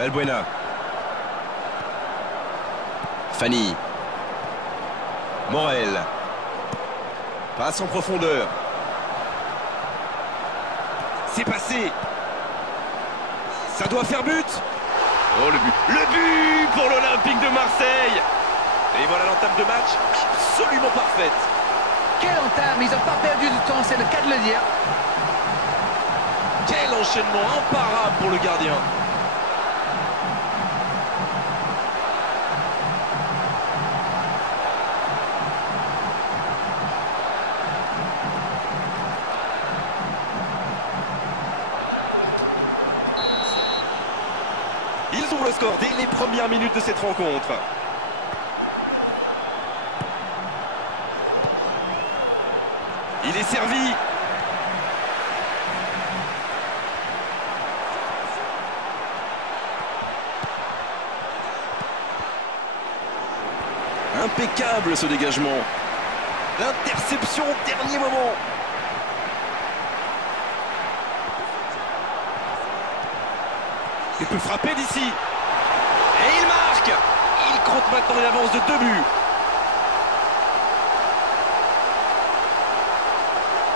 Valbuena. Fanny. Morel. Passe en profondeur. C'est passé. Ça doit faire but. Oh, le but. Le but pour l'Olympique de Marseille. Et voilà l'entame de match absolument parfaite. Quelle entame, ils n'ont pas perdu du temps, c'est le cas de le dire. Quel enchaînement imparable pour le gardien. Ils ouvrent le score dès les premières minutes de cette rencontre. Il est servi. Impeccable ce dégagement. L'interception au dernier moment. Il peut frapper d'ici. Et il marque. Il compte maintenant une avance de 2 buts.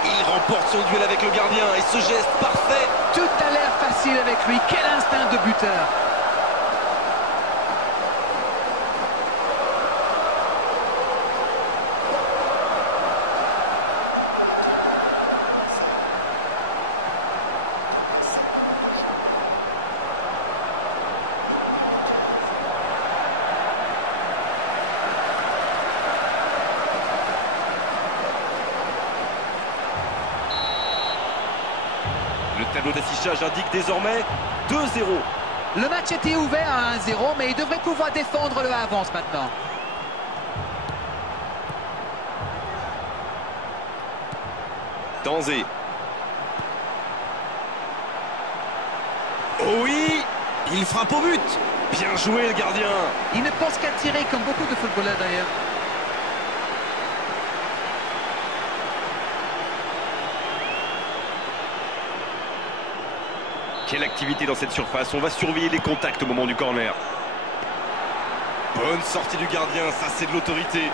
Il remporte son duel avec le gardien et ce geste parfait. Tout a l'air facile avec lui, quel instinct de buteur. Le tableau d'affichage indique désormais 2-0. Le match était ouvert à 1-0, mais il devrait pouvoir défendre le avance maintenant. Tanzé. Oh oui, il frappe au but. Bien joué le gardien. Il ne pense qu'à tirer comme beaucoup de footballeurs d'ailleurs. Quelle activité dans cette surface. On va surveiller les contacts au moment du corner. Bonne sortie du gardien, ça c'est de l'autorité.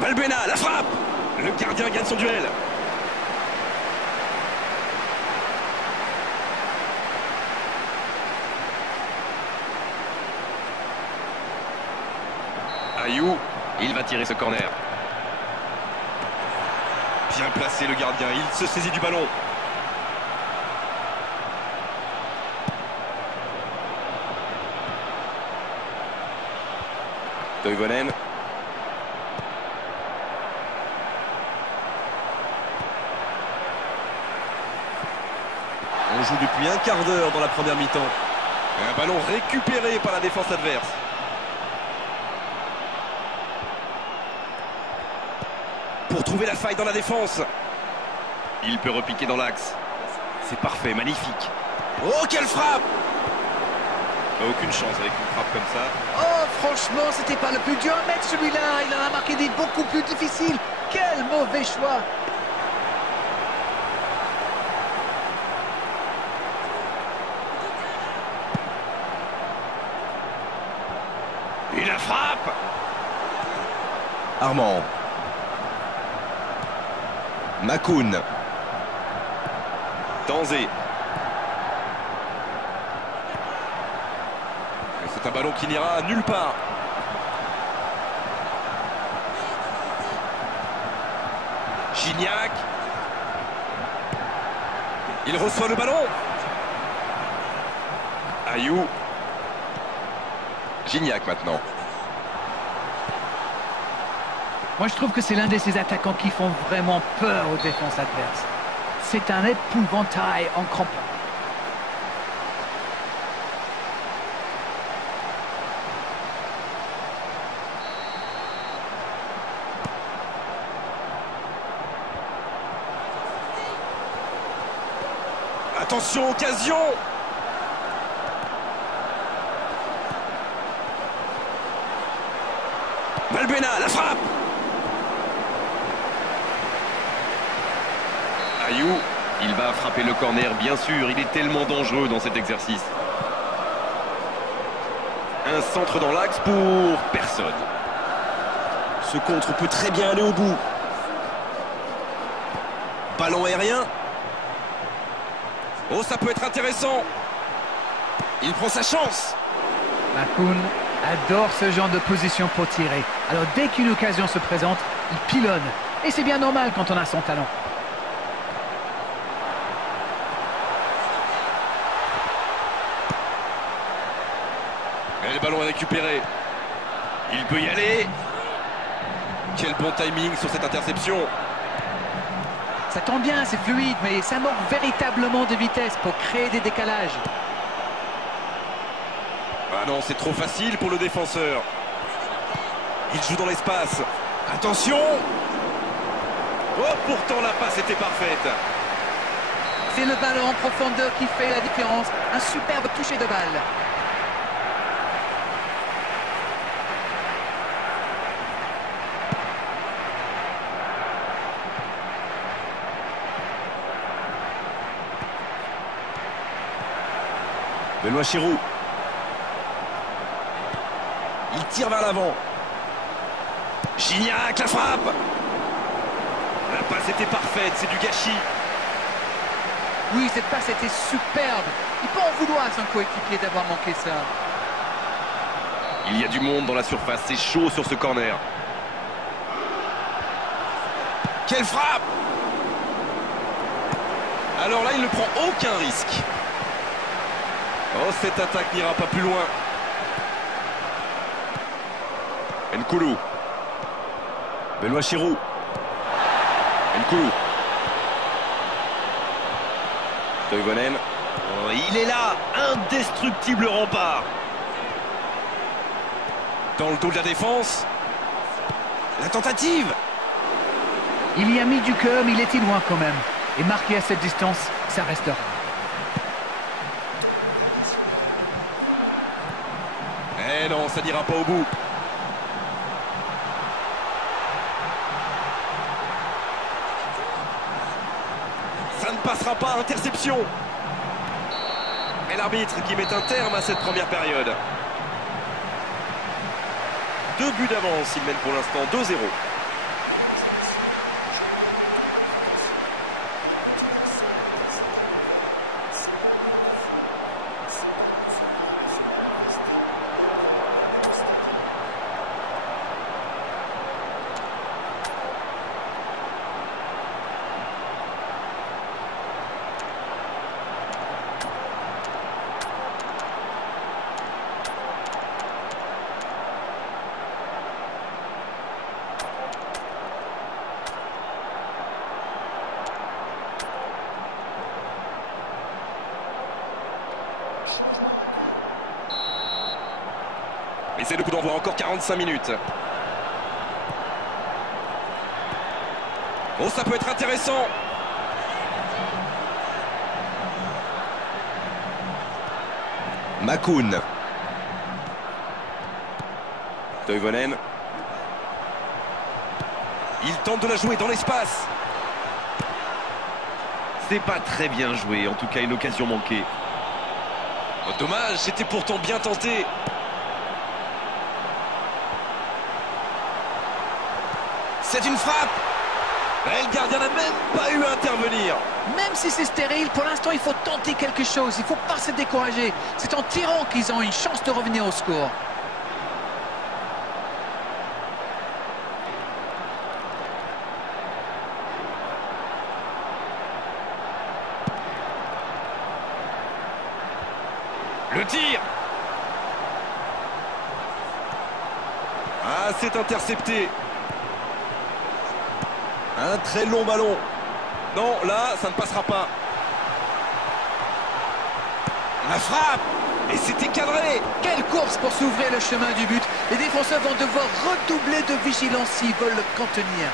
Valbuena, la frappe. Le gardien gagne son duel. Ayou, il va tirer ce corner. Bien placé le gardien, il se saisit du ballon. Toivonen. On joue depuis un quart d'heure dans la première mi-temps. Un ballon récupéré par la défense adverse. Pour trouver la faille dans la défense. Il peut repiquer dans l'axe. C'est parfait, magnifique. Oh, quelle frappe! Aucune chance avec une frappe comme ça. Oh, franchement, c'était pas le plus dur à mettre celui-là. Il en a marqué des beaucoup plus difficiles. Quel mauvais choix! Et la frappe! Armand. Makoun. Tanzé. C'est un ballon qui n'ira nulle part. Gignac. Il reçoit le ballon. Ayou. Gignac maintenant. Moi, je trouve que c'est l'un de ces attaquants qui font vraiment peur aux défenses adverses. C'est un épouvantail en crampon. Attention, occasion! Valbuena, la frappe. Ayou, il va frapper le corner, bien sûr. Il est tellement dangereux dans cet exercice. Un centre dans l'axe pour personne. Ce contre peut très bien aller au bout. Ballon aérien. Oh, ça peut être intéressant. Il prend sa chance. Makoun adore ce genre de position pour tirer. Alors dès qu'une occasion se présente, il pilonne. Et c'est bien normal quand on a son talent. Et le ballon est récupéré. Il peut y aller. Quel bon timing sur cette interception. Ça tombe bien, c'est fluide, mais ça manque véritablement de vitesse pour créer des décalages. Ah non, c'est trop facile pour le défenseur. Il joue dans l'espace. Attention. Oh, pourtant la passe était parfaite. C'est le ballon en profondeur qui fait la différence. Un superbe toucher de balle. Benoît Chirou. Il tire vers l'avant. Gignac, la frappe. La passe était parfaite, c'est du gâchis. Oui, cette passe était superbe. Il peut en vouloir à son coéquipier d'avoir manqué ça. Il y a du monde dans la surface, c'est chaud sur ce corner. Quelle frappe! Alors là, il ne prend aucun risque. Oh, cette attaque n'ira pas plus loin. Nkoulou. Benoît Chirou. Nkoulou. Toivonen. Oh, il est là, indestructible rempart. Dans le dos de la défense. La tentative. Il y a mis du cœur, mais il était loin quand même. Et marqué à cette distance, ça restera. Eh non, ça n'ira pas au bout. Ça ne passera pas, interception. Et l'arbitre qui met un terme à cette première période. 2 buts d'avance, il mène pour l'instant 2-0. Et c'est le coup d'envoi, encore 45 minutes. Oh, ça peut être intéressant. Makoun. Toivonen. Il tente de la jouer dans l'espace. C'est pas très bien joué, en tout cas une occasion manquée. Oh, dommage, c'était pourtant bien tenté. C'est une frappe. Et le gardien n'a même pas eu à intervenir. Même si c'est stérile, pour l'instant, il faut tenter quelque chose. Il ne faut pas se décourager. C'est en tirant qu'ils ont une chance de revenir au score. Le tir. Ah, c'est intercepté. Un très long ballon. Non, là, ça ne passera pas. La frappe. Et c'était cadré. Quelle course pour s'ouvrir le chemin du but. Les défenseurs vont devoir redoubler de vigilance s'ils veulent le contenir.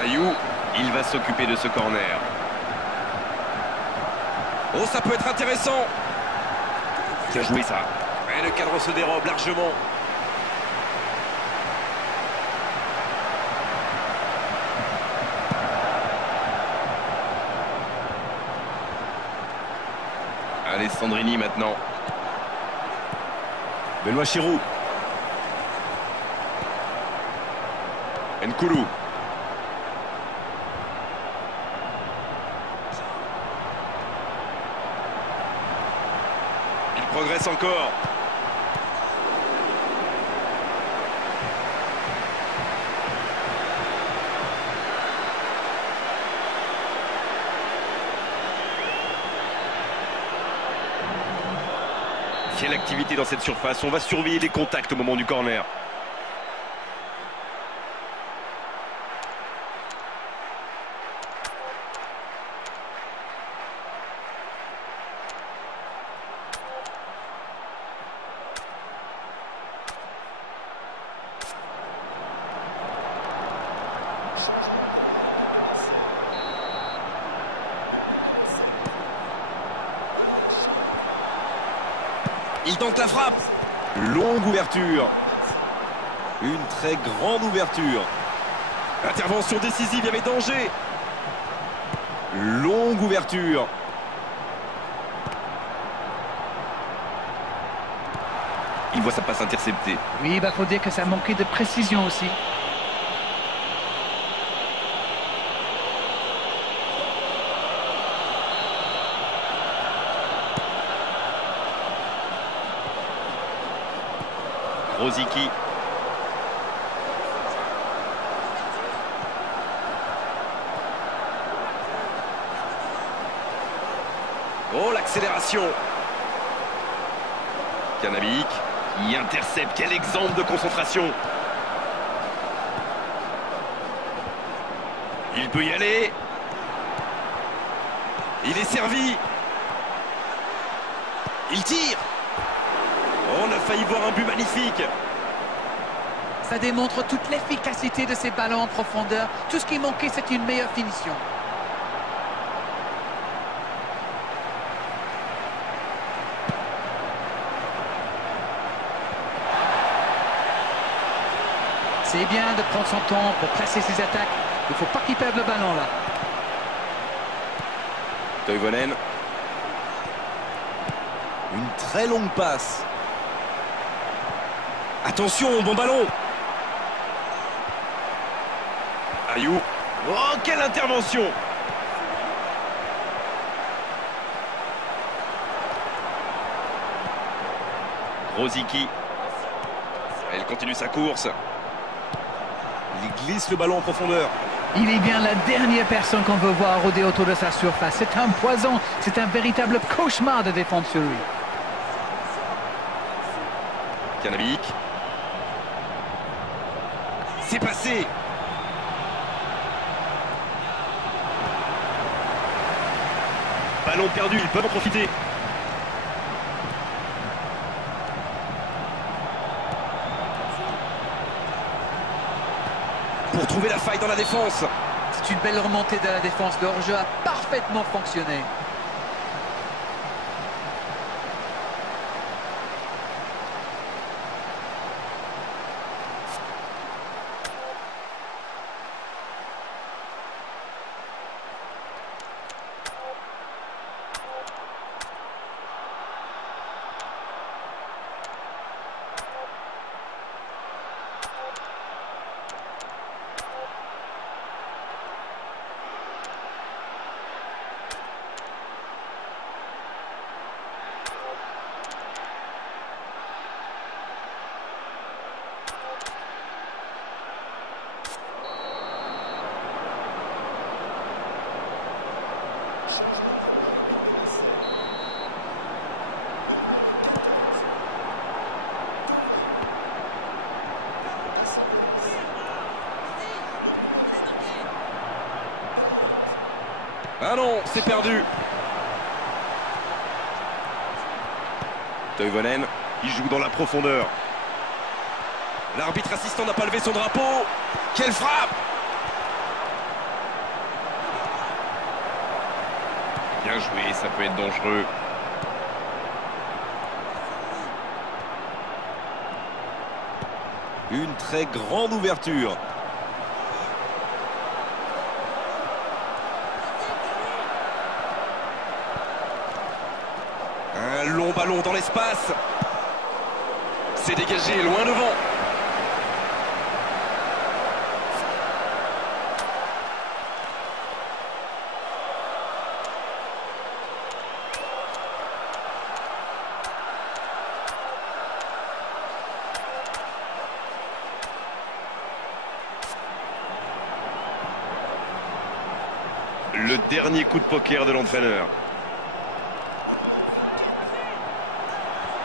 Ayou, il va s'occuper de ce corner. Oh, ça peut être intéressant. Bien joué ça. Et le cadre se dérobe largement. Allez, Sandrini maintenant. Benoît Chirou. Nkoulou. Il progresse encore. Quelle activité dans cette surface. On va surveiller les contacts au moment du corner. Il tente la frappe. Longue ouverture. Une très grande ouverture. Intervention décisive, il y avait danger. Longue ouverture. Il voit sa passe interceptée. Oui, faut dire que ça manquait de précision aussi. Rosicky. Oh, l'accélération. Canabic qui intercepte. Quel exemple de concentration. Il peut y aller. Il est servi. Il tire. On a failli voir un but magnifique. Ça démontre toute l'efficacité de ces ballons en profondeur. Tout ce qui manquait, c'est une meilleure finition. C'est bien de prendre son temps pour placer ses attaques. Il ne faut pas qu'il perde le ballon là. Toivonen. Une très longue passe. Attention, bon ballon. Ayou. Oh, quelle intervention. Rosicky. Elle continue sa course. Il glisse le ballon en profondeur. Il est bien la dernière personne qu'on veut voir rôder autour de sa surface. C'est un poison, c'est un véritable cauchemar de défendre sur lui. Canabic. C'est passé. Ballon perdu, ils peuvent en profiter. Pour trouver la faille dans la défense. C'est une belle remontée de la défense. Le hors-jeu a parfaitement fonctionné. Ah non, c'est perdu. Toivonen, il joue dans la profondeur. L'arbitre assistant n'a pas levé son drapeau. Quelle frappe! Bien joué, ça peut être dangereux. Une très grande ouverture. Un long ballon dans l'espace. C'est dégagé loin devant. Le dernier coup de poker de l'entraîneur.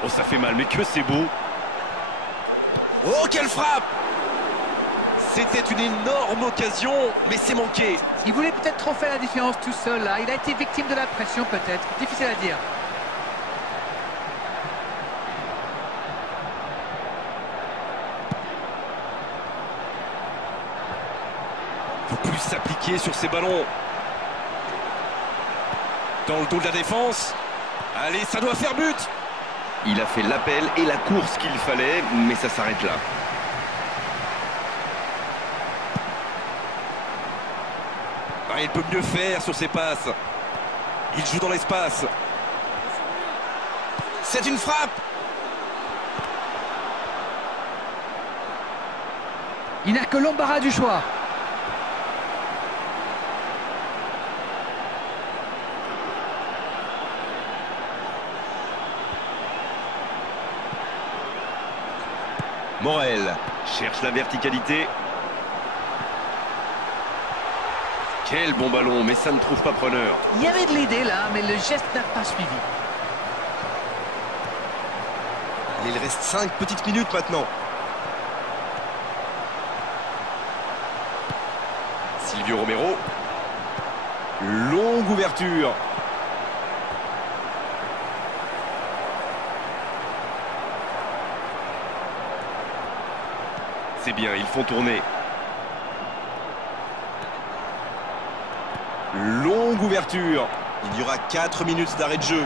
Oh, ça fait mal, mais que c'est beau. Oh, quelle frappe! C'était une énorme occasion, mais c'est manqué. Il voulait peut-être trop faire la différence tout seul, là. Il a été victime de la pression, peut-être. Difficile à dire. Faut plus s'appliquer sur ces ballons. Dans le dos de la défense. Allez, ça doit faire but. Il a fait l'appel et la course qu'il fallait, mais ça s'arrête là. Il peut mieux faire sur ses passes. Il joue dans l'espace. C'est une frappe. Il n'a que l'embarras du choix. Morel cherche la verticalité. Quel bon ballon, mais ça ne trouve pas preneur. Il y avait de l'idée là, mais le geste n'a pas suivi. Il reste 5 petites minutes maintenant. Silvio Romero. Longue ouverture. C'est bien, ils font tourner. Longue ouverture. Il y aura 4 minutes d'arrêt de jeu.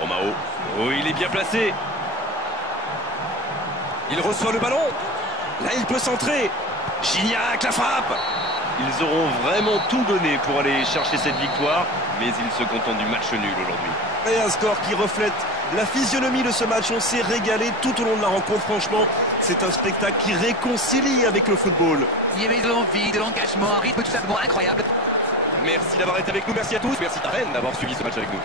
Romao. Oh, il est bien placé. Il reçoit le ballon. Là, il peut centrer. Gignac, la frappe. Ils auront vraiment tout donné pour aller chercher cette victoire, mais ils se contentent du match nul aujourd'hui. Et un score qui reflète la physionomie de ce match. On s'est régalé tout au long de la rencontre. Franchement, c'est un spectacle qui réconcilie avec le football. Il y avait de l'envie, de l'engagement, un rythme tout simplement incroyable. Merci d'avoir été avec nous, merci à tous. Merci Darren d'avoir suivi ce match avec nous.